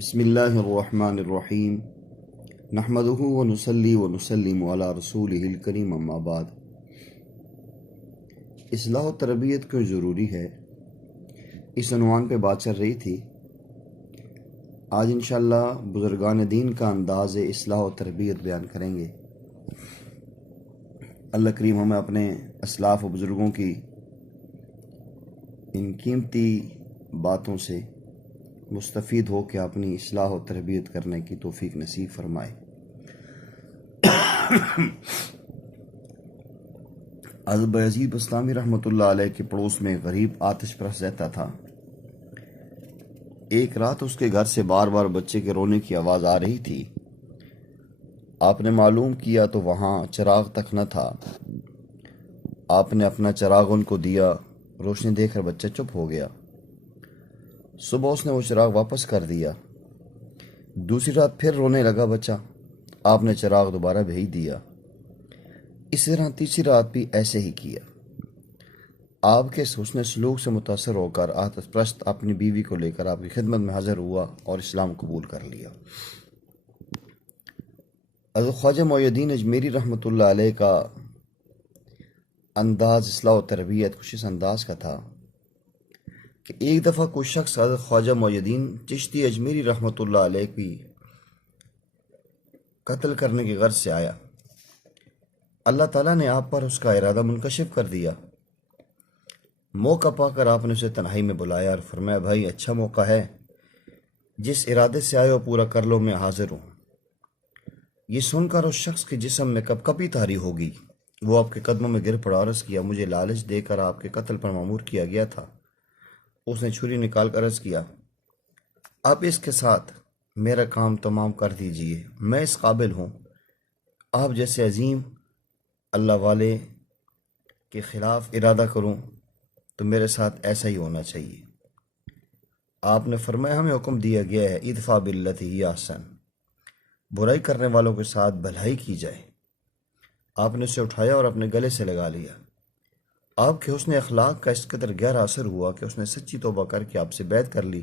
بسم اللہ الرحمن الرحیم نحمدہ ونصلی ونسلم علی رسولہ الکریم اما بعد۔ اصلاح و تربیت کیوں ضروری ہے، اس عنوان پہ بات چل رہی تھی۔ آج انشاءاللہ بزرگان دین کا انداز اصلاح و تربیت بیان کریں گے۔ اللہ کریم ہمیں اپنے اسلاف و بزرگوں کی ان قیمتی باتوں سے مستفید ہو کے اپنی اصلاح و تربیت کرنے کی توفیق نصیب فرمائے۔ حضرت بایزید بسطامی رحمۃ اللہ علیہ کے پڑوس میں غریب آتش پرست رہتا تھا۔ ایک رات اس کے گھر سے بار بار بچے کے رونے کی آواز آ رہی تھی۔ آپ نے معلوم کیا تو وہاں چراغ تک نہ تھا۔ آپ نے اپنا چراغ ان کو دیا، روشنی دیکھ کر بچہ چپ ہو گیا۔ صبح اس نے وہ چراغ واپس کر دیا۔ دوسری رات پھر رونے لگا بچہ، آپ نے چراغ دوبارہ بھیج دیا۔ اسی طرح تیسری رات بھی ایسے ہی کیا۔ آپ کے حسن سلوک سے متاثر ہو کر آتش پرست اپنی بیوی کو لے کر آپ کی خدمت میں حاضر ہوا اور اسلام قبول کر لیا۔ حضرت خواجہ معین الدین اجمیری رحمۃ اللہ علیہ کا انداز اصلاح و تربیت کچھ اس انداز کا تھا کہ ایک دفعہ کوئی شخص حضرت خواجہ معین الدین چشتی اجمیری رحمۃ اللہ علیہ کی قتل کرنے کی غرض سے آیا۔ اللہ تعالیٰ نے آپ پر اس کا ارادہ منکشف کر دیا۔ موقع پا کر آپ نے اسے تنہائی میں بلایا اور فرمایا، بھائی اچھا موقع ہے، جس ارادے سے آئے ہو پورا کر لو، میں حاضر ہوں۔ یہ سن کر اس شخص کے جسم میں کپ کپی طاری ہوگی۔ وہ آپ کے قدموں میں گر پڑا، عرض کیا، مجھے لالچ دے کر آپ کے قتل پر مأمور کیا گیا تھا۔ اس نے چھری نکال کر عرض کیا، اب اس کے ساتھ میرا کام تمام کر دیجئے، میں اس قابل ہوں۔ آپ جیسے عظیم اللہ والے کے خلاف ارادہ کروں تو میرے ساتھ ایسا ہی ہونا چاہیے۔ آپ نے فرمایا، ہمیں حکم دیا گیا ہے ادفع باللتی ہی احسن، برائی کرنے والوں کے ساتھ بھلائی کی جائے۔ آپ نے اسے اٹھایا اور اپنے گلے سے لگا لیا۔ آپ کے حسن اخلاق کا اس قدر گہرا اثر ہوا کہ اس نے سچی توبہ کر کے آپ سے بیعت کر لی،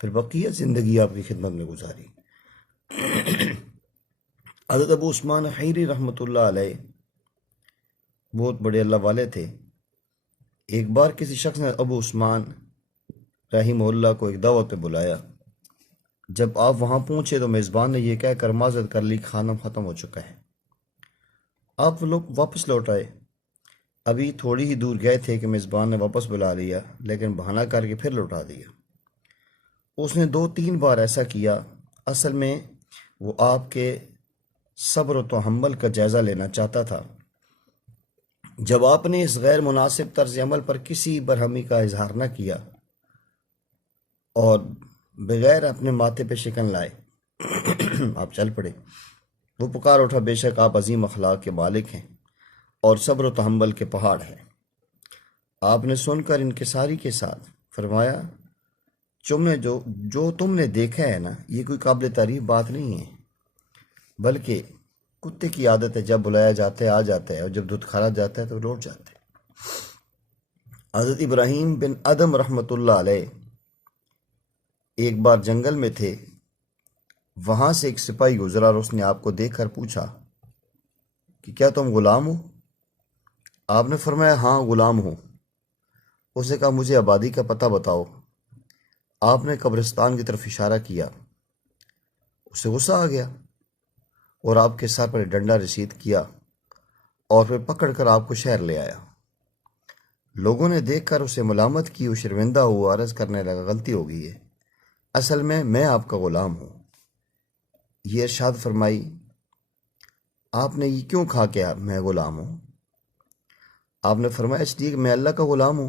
پھر بقیہ زندگی آپ کی خدمت میں گزاری۔ حضرت ابو عثمان حیری رحمۃ اللہ علیہ بہت بڑے اللہ والے تھے۔ ایک بار کسی شخص نے ابو عثمان رحمہ اللہ کو ایک دعوت پہ بلایا۔ جب آپ وہاں پہنچے تو میزبان نے یہ کہہ کر معذرت کر لی، کھانا ختم ہو چکا ہے۔ آپ لوگ واپس لوٹ آئے۔ ابھی تھوڑی ہی دور گئے تھے کہ میزبان نے واپس بلا لیا، لیکن بہانہ کر کے پھر لوٹا دیا۔ اس نے 2-3 بار ایسا کیا۔ اصل میں وہ آپ کے صبر و تحمل کا جائزہ لینا چاہتا تھا۔ جب آپ نے اس غیر مناسب طرز عمل پر کسی برہمی کا اظہار نہ کیا اور بغیر اپنے ماتھے پہ شکن لائے آپ چل پڑے۔ وہ پکار اٹھا، بے شک آپ عظیم اخلاق کے مالک ہیں اور صبر و تحمل کے پہاڑ ہیں۔ آپ نے سن کر انکساری کے ساتھ فرمایا، جو تم نے دیکھا ہے نا، یہ کوئی قابل تعریف بات نہیں ہے، بلکہ کتے کی عادت ہے، جب بلایا جاتا ہے آ جاتا ہے، اور جب دھتکارا جاتا ہے تو لوٹ جاتا ہے۔ حضرت ابراہیم بن ادم رحمۃ اللہ علیہ ایک بار جنگل میں تھے۔ وہاں سے ایک سپاہی گزرا اور اس نے آپ کو دیکھ کر پوچھا کہ کیا تم غلام ہو؟ آپ نے فرمایا، ہاں غلام ہوں۔ اس نے کہا، مجھے آبادی کا پتہ بتاؤ۔ آپ نے قبرستان کی طرف اشارہ کیا۔ اسے غصہ آ گیا اور آپ کے سر پر ڈنڈا رسید کیا اور پھر پکڑ کر آپ کو شہر لے آیا۔ لوگوں نے دیکھ کر اسے ملامت کی، وہ شرمندہ ہوا، عرض کرنے لگا، غلطی ہو گئی ہے، اصل میں آپ کا غلام ہوں۔ یہ ارشاد فرمائی، آپ نے یہ کیوں کہا کہ میں غلام ہوں؟ آپ نے فرمایا، اس لیے کہ میں اللہ کا غلام ہوں۔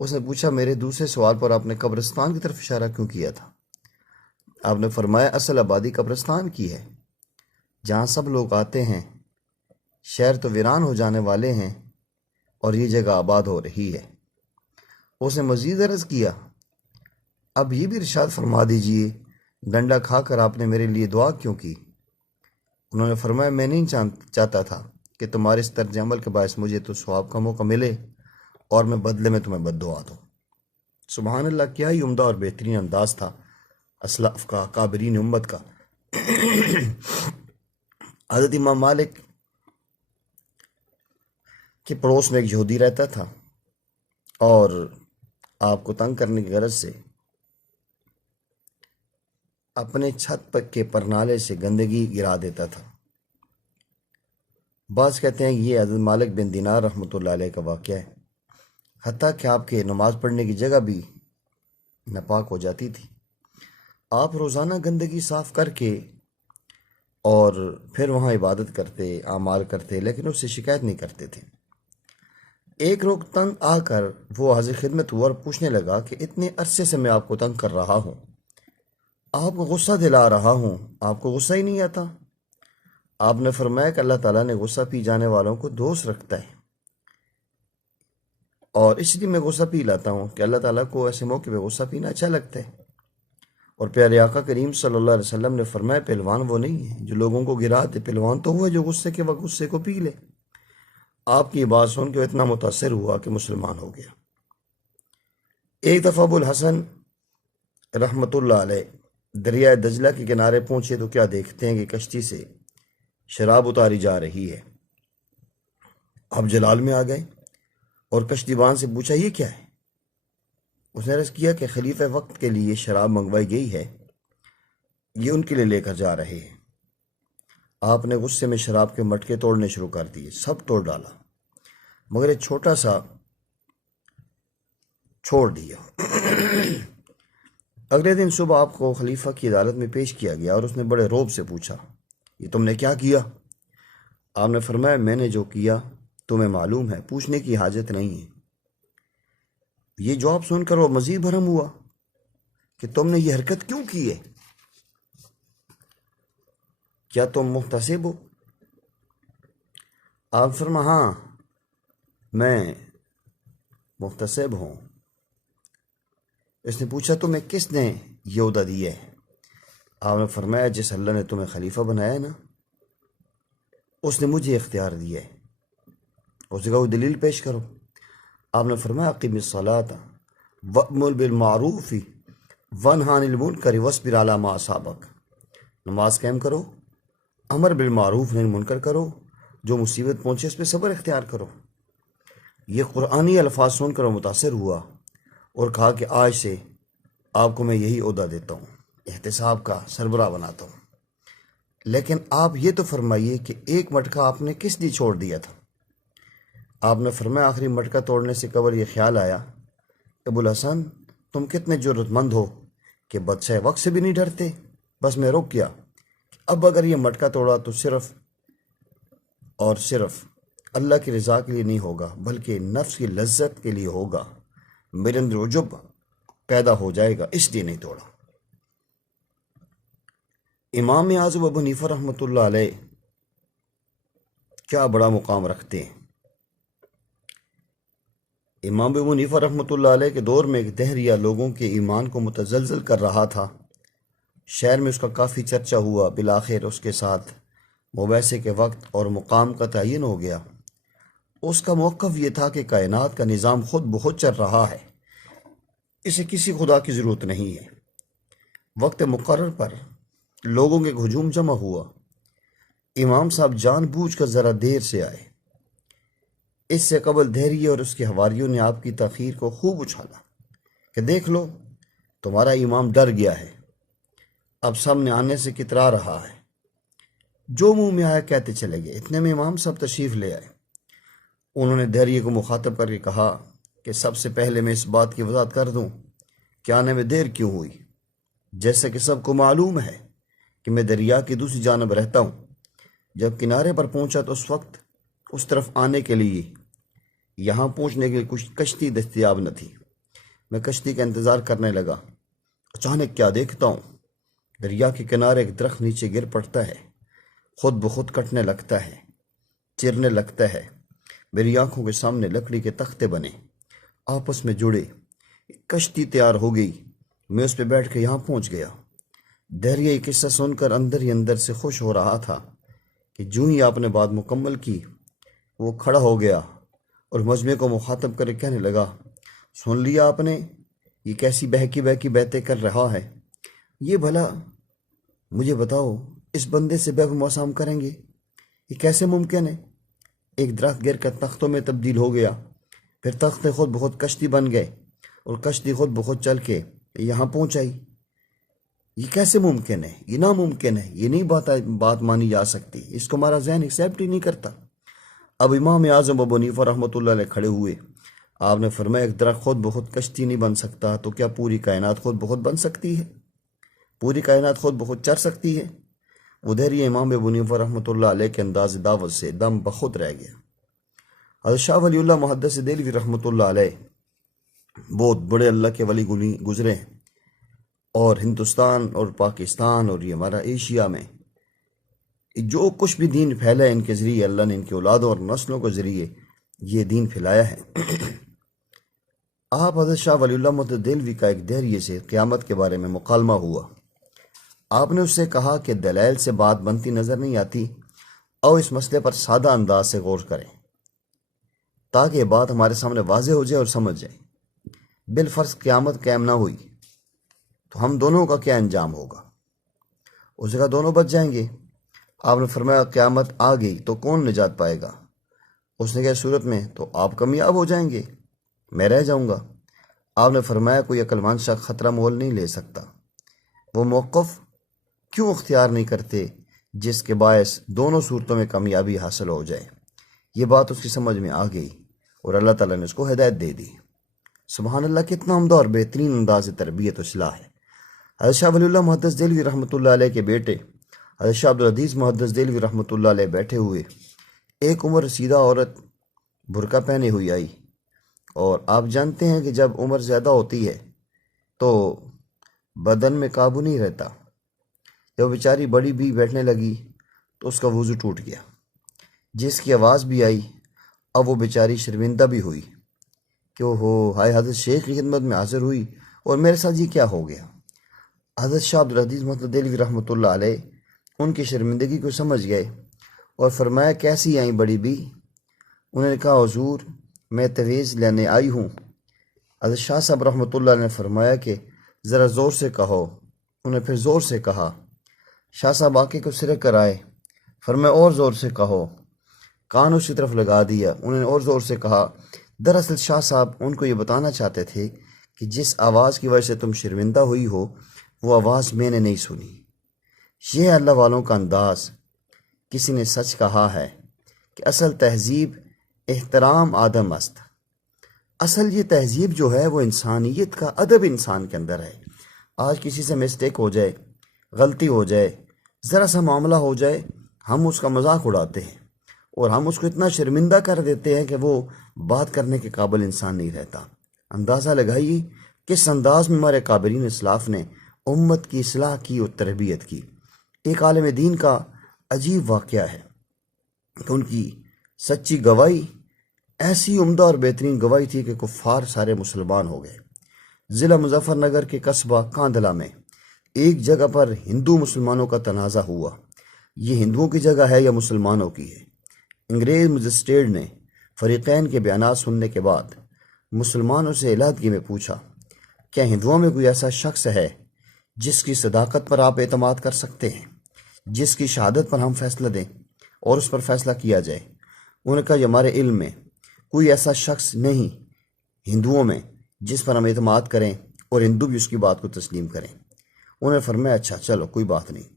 اس نے پوچھا، میرے دوسرے سوال پر آپ نے قبرستان کی طرف اشارہ کیوں کیا تھا؟ آپ نے فرمایا، اصل آبادی قبرستان کی ہے، جہاں سب لوگ آتے ہیں۔ شہر تو ویران ہو جانے والے ہیں اور یہ جگہ آباد ہو رہی ہے۔ اس نے مزید عرض کیا، اب یہ بھی ارشاد فرما دیجئے، ڈنڈا کھا کر آپ نے میرے لیے دعا کیوں کی؟ انہوں نے فرمایا، میں نہیں چاہتا تھا کہ تمہارے اس طرز عمل کے باعث مجھے تو ثواب کا موقع ملے اور میں بدلے میں تمہیں بد دعا دوں۔ سبحان اللہ، کیا ہی عمدہ اور بہترین انداز تھا اسلاف کا، کابرین امت کا۔ حضرت امام مالک کے پڑوس میں ایک یہودی رہتا تھا اور آپ کو تنگ کرنے کی غرض سے اپنے چھت پر کے پرنالے سے گندگی گرا دیتا تھا۔ بعض کہتے ہیں یہ حضرت مالک بن دینار رحمۃ اللہ علیہ کا واقعہ ہے، حتیٰ کہ آپ کے نماز پڑھنے کی جگہ بھی ناپاک ہو جاتی تھی۔ آپ روزانہ گندگی صاف کر کے اور پھر وہاں عبادت کرتے، اعمال کرتے، لیکن اس سے شکایت نہیں کرتے تھے۔ ایک روز تنگ آ کر وہ حاضر خدمت ہوا اور پوچھنے لگا کہ اتنے عرصے سے میں آپ کو تنگ کر رہا ہوں، آپ کو غصہ دلا رہا ہوں، آپ کو غصہ ہی نہیں آتا؟ آپ نے فرمایا کہ اللہ تعالیٰ نے غصہ پی جانے والوں کو دوست رکھتا ہے، اور اس لیے میں غصہ پی لاتا ہوں کہ اللہ تعالیٰ کو ایسے موقع پہ غصہ پینا اچھا لگتا ہے۔ اور پیارے آقا کریم صلی اللہ علیہ وسلم نے فرمایا پہلوان وہ نہیں ہے جو لوگوں کو گرا دے، پہلوان تو وہ ہے جو غصے کے وقت غصے کو پی لے۔ آپ کی بات سن کے وہ اتنا متاثر ہوا کہ مسلمان ہو گیا۔ ایک دفعہ ابو الحسن رحمۃ اللہ علیہ دریائے دجلہ کے کنارے پہنچے تو کیا دیکھتے ہیں کہ کشتی سے شراب اتاری جا رہی ہے۔ آپ جلال میں آ گئے اور کشتی بان سے پوچھا یہ کیا ہے؟ اس نے عرض کیا کہ خلیفہ وقت کے لیے شراب منگوائی گئی ہے، یہ ان کے لیے لے کر جا رہے ہیں۔ آپ نے غصے میں شراب کے مٹکے توڑنے شروع کر دیے، سب توڑ ڈالا مگر ایک چھوٹا سا چھوڑ دیا۔ اگلے دن صبح آپ کو خلیفہ کی عدالت میں پیش کیا گیا اور اس نے بڑے روب سے پوچھا یہ تم نے کیا کیا؟ آپ نے فرمایا میں نے جو کیا تمہیں معلوم ہے، پوچھنے کی حاجت نہیں ہے۔ یہ جواب سن کر وہ مزید بھرم ہوا کہ تم نے یہ حرکت کیوں کی ہے؟ کیا تم محتسب ہو؟ آپ فرما ہاں میں محتسب ہوں۔ اس نے پوچھا تمہیں کس نے یہ عہدہ دیا ہے؟ آپ نے فرمایا جس اللہ نے تمہیں خلیفہ بنایا ہے نا، اس نے مجھے اختیار دیا ہے۔ اس نے کہا وہ دلیل پیش کرو۔ آپ نے فرمایا اقیم الصلاۃ وأمر بالمعروف وانہ عن المنکر واصبر علی ما اصابک، نماز قائم کرو، امر بالمعروف نہی منکر کرو، جو مصیبت پہنچے اس پہ صبر اختیار کرو۔ یہ قرآنی الفاظ سن کر وہ متاثر ہوا اور کہا کہ آج سے آپ کو میں یہی عہدہ دیتا ہوں، احتساب کا سربراہ بناتا ہوں۔ لیکن آپ یہ تو فرمائیے کہ ایک مٹکا آپ نے کس لیے چھوڑ دیا تھا؟ آپ نے فرمایا آخری مٹکا توڑنے سے قبل یہ خیال آیا ابو الحسن تم کتنے جرت مند ہو کہ بادشاہ وقت سے بھی نہیں ڈرتے، بس میں رک گیا کہ اب اگر یہ مٹکا توڑا تو صرف اور صرف اللہ کی رضا کے لیے نہیں ہوگا بلکہ نفس کی لذت کے لیے ہوگا، میرے اندر عجب پیدا ہو جائے گا، اس لیے نہیں توڑا۔ امام اعظم ابو حنیفہ رحمۃ اللہ علیہ کیا بڑا مقام رکھتے ہیں۔ امام ابو حنیفہ رحمۃ اللہ علیہ کے دور میں ایک دہریہ لوگوں کے ایمان کو متزلزل کر رہا تھا، شہر میں اس کا کافی چرچا ہوا، بالآخر اس کے ساتھ مباحثے کے وقت اور مقام کا تعین ہو گیا۔ اس کا موقف یہ تھا کہ کائنات کا نظام خود بخود چل رہا ہے، اسے کسی خدا کی ضرورت نہیں ہے۔ وقت مقرر پر لوگوں کے ہجوم جمع ہوا، امام صاحب جان بوجھ کر ذرا دیر سے آئے۔ اس سے قبل دہریہ اور اس کے حواریوں نے آپ کی تاخیر کو خوب اچھالا کہ دیکھ لو تمہارا امام ڈر گیا ہے، اب سامنے آنے سے کترا رہا ہے، جو منہ میں آیا کہتے چلے گئے۔ اتنے میں امام صاحب تشریف لے آئے۔ انہوں نے دہریہ کو مخاطب کر کے کہا کہ سب سے پہلے میں اس بات کی وضاحت کر دوں کہ آنے میں دیر کیوں ہوئی۔ جیسا کہ سب کو معلوم ہے کہ میں دریا کی دوسری جانب رہتا ہوں، جب کنارے پر پہنچا تو اس وقت اس طرف آنے کے لیے یہاں پہنچنے کے لیے کچھ کشتی دستیاب نہ تھی۔ میں کشتی کا انتظار کرنے لگا، اچانک کیا دیکھتا ہوں، دریا کے کنارے ایک درخت نیچے گر پڑتا ہے، خود بخود کٹنے لگتا ہے، چرنے لگتا ہے۔ میری آنکھوں کے سامنے لکڑی کے تختے بنے، آپس میں جڑے، کشتی تیار ہو گئی، میں اس پہ بیٹھ کے یہاں پہنچ گیا۔ دہریہ یہ قصہ سن کر اندر ہی اندر سے خوش ہو رہا تھا کہ جو ہی آپ نے بات مکمل کی وہ کھڑا ہو گیا اور مجمع کو مخاطب کر کے کہنے لگا، سن لیا آپ نے یہ کیسی بہکی بہکی باتیں کر رہا ہے، یہ بھلا مجھے بتاؤ اس بندے سے بے موسام کریں گے؟ یہ کیسے ممکن ہے؟ ایک درخت گر کر تختوں میں تبدیل ہو گیا، پھر تخت خود بخود کشتی بن گئے اور کشتی خود بخود چل کے یہاں پہنچائی۔ یہ کیسے ممکن ہے؟ یہ ناممکن ہے، یہ نہیں بات مانی جا سکتی، اس کو ہمارا ذہن ایکسیپٹ ہی نہیں کرتا۔ اب امام اعظم ابو حنیفہ رحمۃ اللہ علیہ کھڑے ہوئے، آپ نے فرمایا ایک درخت خود بخود کشتی نہیں بن سکتا تو کیا پوری کائنات خود بخود بن سکتی ہے؟ پوری کائنات خود بخود چل سکتی ہے؟ ادھر یہ امام ابو حنیفہ رحمۃ اللہ علیہ کے انداز دعوت سے دم بخود رہ گیا۔ حضرت شاہ ولی اللہ محدث دہلوی رحمۃ اللہ علیہ بہت بڑے اللہ کے ولی گزرے ہیں، اور ہندوستان اور پاکستان اور یہ ہمارا ایشیا میں جو کچھ بھی دین پھیلا ہے ان کے ذریعے، اللہ نے ان کی اولادوں اور نسلوں کے ذریعے یہ دین پھیلایا ہے۔ آپ حضرت شاہ ولی اللہ محدث دہلوی کا ایک دہریے سے قیامت کے بارے میں مکالمہ ہوا۔ آپ نے اس سے کہا کہ دلائل سے بات بنتی نظر نہیں آتی، اور اس مسئلے پر سادہ انداز سے غور کریں تاکہ یہ بات ہمارے سامنے واضح ہو جائے اور سمجھ جائے۔ بالفرض قیامت قائم نہ ہوئی تو ہم دونوں کا کیا انجام ہوگا؟ اس جگہ دونوں بچ جائیں گے۔ آپ نے فرمایا قیامت آ گئی تو کون نجات پائے گا؟ اس نے کہا صورت میں تو آپ کامیاب ہو جائیں گے، میں رہ جاؤں گا۔ آپ نے فرمایا کوئی عقل مند شخص خطرہ مول نہیں لے سکتا، وہ موقف کیوں اختیار نہیں کرتے جس کے باعث دونوں صورتوں میں کامیابی حاصل ہو جائے؟ یہ بات اس کی سمجھ میں آ گئی اور اللہ تعالیٰ نے اس کو ہدایت دے دی۔ سبحان اللہ، کتنا عمدہ اور بہترین انداز تربیت و اصلاح ہے۔ حضرت شاہ ولی اللہ محدث دہلوی رحمۃ اللہ علیہ کے بیٹے حضرت شاہ عبدالعزیز محدث دہلوی رحمۃ اللہ علیہ بیٹھے ہوئے، ایک عمر رسیدہ عورت برقع پہنے ہوئی آئی، اور آپ جانتے ہیں کہ جب عمر زیادہ ہوتی ہے تو بدن میں قابو نہیں رہتا۔ جب بیچاری بڑی بھی بیٹھنے لگی تو اس کا وضو ٹوٹ گیا، جس کی آواز بھی آئی، اب وہ بیچاری شرمندہ بھی ہوئی کہ ہو ہائے، حضرت شیخ کی خدمت میں حاضر ہوئی اور میرے ساتھ یہ کیا ہو گیا۔ حضرت شاہ عبدالعزیز محدث دہلوی رحمۃ اللہ علیہ ان کی شرمندگی کو سمجھ گئے اور فرمایا کیسی آئیں بڑی بھی؟ انہوں نے کہا حضور میں تویز لینے آئی ہوں۔ حضرت شاہ صاحب رحمۃ اللہ علیہ نے فرمایا کہ ذرا زور سے کہو۔ انہوں نے پھر زور سے کہا۔ شاہ صاحب آ کے کو سرک کر آئے، فرمایا اور زور سے کہو۔ کان اس کی طرف لگا دیا، انہوں نے اور زور سے کہا۔ دراصل شاہ صاحب ان کو یہ بتانا چاہتے تھے کہ جس آواز کی وجہ سے تم شرمندہ ہوئی ہو وہ آواز میں نے نہیں سنی۔ یہ اللہ والوں کا انداز۔ کسی نے سچ کہا ہے کہ اصل تہذیب احترام آدم است۔ اصل یہ تہذیب جو ہے وہ انسانیت کا ادب انسان کے اندر ہے۔ آج کسی سے مسٹیک ہو جائے، غلطی ہو جائے، ذرا سا معاملہ ہو جائے، ہم اس کا مذاق اڑاتے ہیں اور ہم اس کو اتنا شرمندہ کر دیتے ہیں کہ وہ بات کرنے کے قابل انسان نہیں رہتا۔ اندازہ لگائیے کس انداز میں ہمارے کابرین اسلاف نے امت کی اصلاح کی اور تربیت کی۔ ایک عالم دین کا عجیب واقعہ ہے کہ ان کی سچی گواہی ایسی عمدہ اور بہترین گواہی تھی کہ کفار سارے مسلمان ہو گئے۔ ضلع مظفر نگر کے قصبہ کاندھلہ میں ایک جگہ پر ہندو مسلمانوں کا تنازع ہوا، یہ ہندوؤں کی جگہ ہے یا مسلمانوں کی ہے۔ انگریز مجسٹریٹ نے فریقین کے بیانات سننے کے بعد مسلمانوں سے علیحدگی میں پوچھا کیا ہندوؤں میں کوئی ایسا شخص ہے جس کی صداقت پر آپ اعتماد کر سکتے ہیں، جس کی شہادت پر ہم فیصلہ دیں اور اس پر فیصلہ کیا جائے؟ انہوں نے کہا یہ ہمارے علم میں کوئی ایسا شخص نہیں ہندوؤں میں جس پر ہم اعتماد کریں اور ہندو بھی اس کی بات کو تسلیم کریں۔ انہوں نے فرمایا اچھا چلو کوئی بات نہیں۔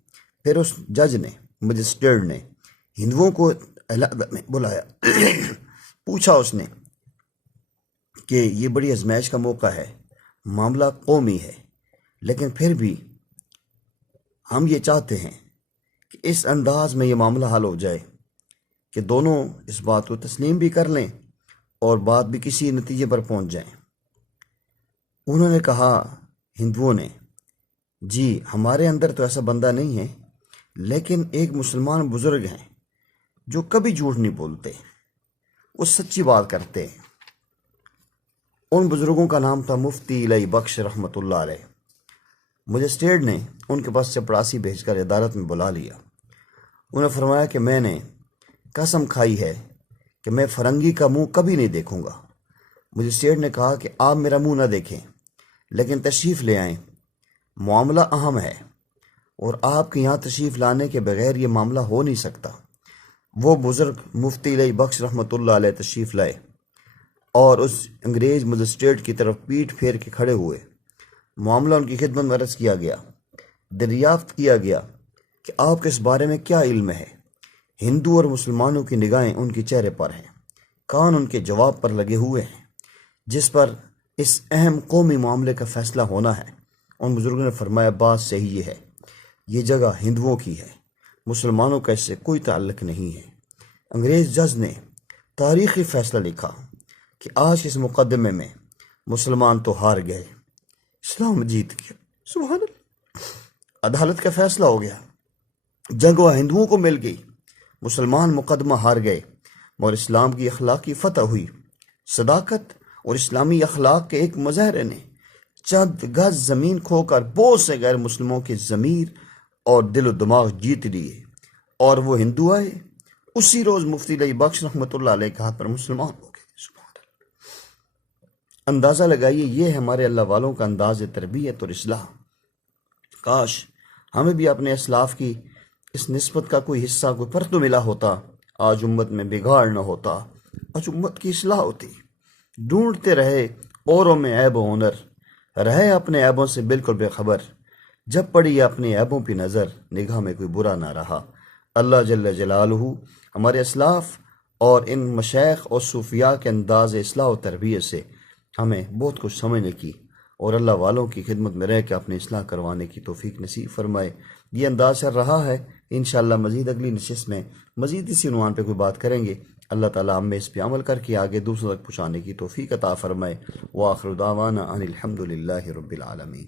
پھر اس جج نے، مجسٹریٹ نے ہندوؤں کو علیحدہ میں بلایا، پوچھا اس نے کہ یہ بڑی آزمائش کا موقع ہے، معاملہ قومی ہے، لیکن پھر بھی ہم یہ چاہتے ہیں کہ اس انداز میں یہ معاملہ حل ہو جائے کہ دونوں اس بات کو تسلیم بھی کر لیں اور بات بھی کسی نتیجے پر پہنچ جائیں۔ انہوں نے کہا، ہندوؤں نے، جی ہمارے اندر تو ایسا بندہ نہیں ہے، لیکن ایک مسلمان بزرگ ہیں جو کبھی جھوٹ نہیں بولتے، وہ سچی بات کرتے ہیں۔ ان بزرگوں کا نام تھا مفتی الہی بخش رحمۃ اللہ علیہ۔ مجسٹریٹ نے ان کے پاس چپڑاسی بھیج کر عدالت میں بلا لیا۔ انہوں نے فرمایا کہ میں نے قسم کھائی ہے کہ میں فرنگی کا منہ کبھی نہیں دیکھوں گا۔ مجسٹریٹ نے کہا کہ آپ میرا منہ نہ دیکھیں لیکن تشریف لے آئیں۔ معاملہ اہم ہے اور آپ کے یہاں تشریف لانے کے بغیر یہ معاملہ ہو نہیں سکتا۔ وہ بزرگ مفتی علی بخش رحمۃ اللہ علیہ تشریف لائے اور اس انگریز مجسٹریٹ کی طرف پیٹھ پھیر کے کھڑے ہوئے۔ معاملہ ان کی خدمت میں عرض کیا گیا، دریافت کیا گیا کہ آپ کے اس بارے میں کیا علم ہے۔ ہندو اور مسلمانوں کی نگاہیں ان کے چہرے پر ہیں، کان ان کے جواب پر لگے ہوئے ہیں، جس پر اس اہم قومی معاملے کا فیصلہ ہونا ہے۔ ان بزرگوں نے فرمایا بات صحیح ہے، یہ جگہ ہندوؤں کی ہے، مسلمانوں کا اس سے کوئی تعلق نہیں ہے۔ انگریز جج نے تاریخی فیصلہ لکھا کہ آج اس مقدمے میں مسلمان تو ہار گئے، اسلام جیت گیا۔ سبحان اللہ، عدالت کا فیصلہ ہو گیا، جنگ وہ ہندوؤں کو مل گئی، مسلمان مقدمہ ہار گئے، اور اسلام کی اخلاقی فتح ہوئی۔ صداقت اور اسلامی اخلاق کے ایک مظاہرے نے چند گز زمین کھو کر بہت سے غیر مسلموں کے ضمیر اور دل و دماغ جیت لیے، اور وہ ہندو آئے اسی روز مفتی علی بخش رحمۃ اللہ علیہ کے ہاتھ پر مسلمان ہو گئے۔ سبحان اللہ، اندازہ لگائیے، یہ ہے ہمارے اللہ والوں کا انداز تربیت اور اصلاح۔ کاش ہمیں بھی اپنے اسلاف کی اس نسبت کا کوئی حصہ، کوئی پرتو ملا ہوتا، آج امت میں بگاڑ نہ ہوتا، آج امت کی اصلاح ہوتی۔ ڈھونڈتے رہے اوروں میں عیب و ہنر، رہے اپنے عیبوں سے بالکل بے خبر، جب پڑی اپنے عیبوں پہ نظر، نگاہ میں کوئی برا نہ رہا۔ اللہ جل جلالہ ہمارے اسلاف اور ان مشائخ اور صوفیاء کے انداز اصلاح و تربیت سے ہمیں بہت کچھ سمجھنے کی اور اللہ والوں کی خدمت میں رہ کے اپنے اصلاح کروانے کی توفیق نصیب فرمائے۔ یہ انداز چل رہا ہے، انشاءاللہ مزید اگلی نشست میں مزید اسی عنوان پہ کوئی بات کریں گے۔ اللہ تعالیٰ ہمیں اس پہ عمل کر کے آگے دوسروں تک پہنچانے کی توفیق عطا فرمائے۔ وآخر دعوانا ان الحمد للہ رب العالمین۔